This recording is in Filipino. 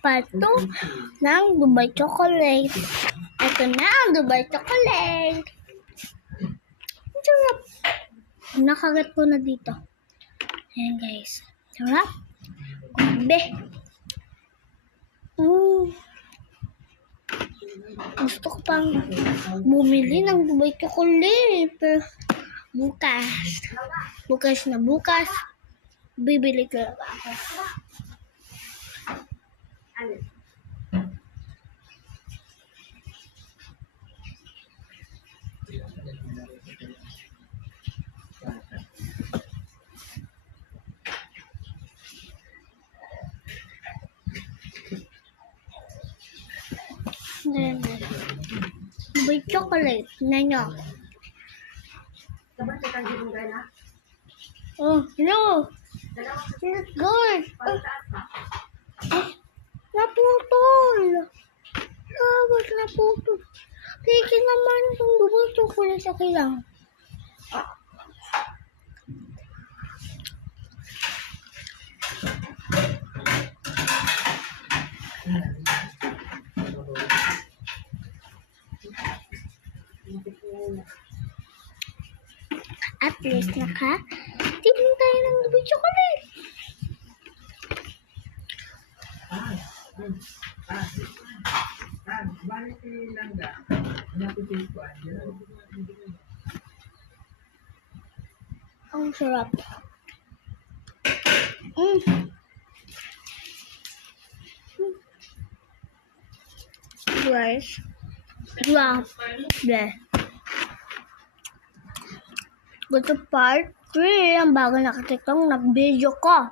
part 2 ng Dubai Chocolate. Ito na ang Dubai Chocolate. Ang sarap. Nakagat ko na dito. Ayan guys. Sarap. Grabe. Gusto ko pang bumili ng Dubai Chocolate. Pero bukas, bibili ko lang ako. Dubai Chocolate na nyo. Oh, no. It's good. Naputol. Labas naputol. Sige naman itong Dubai Chocolate sa kilang. At least naka-tibling tayo ng Dubai Chocolate. Ang sarap. Guys. Wow. Bleh. Ito part 3 ang bago nakatikong na video ko.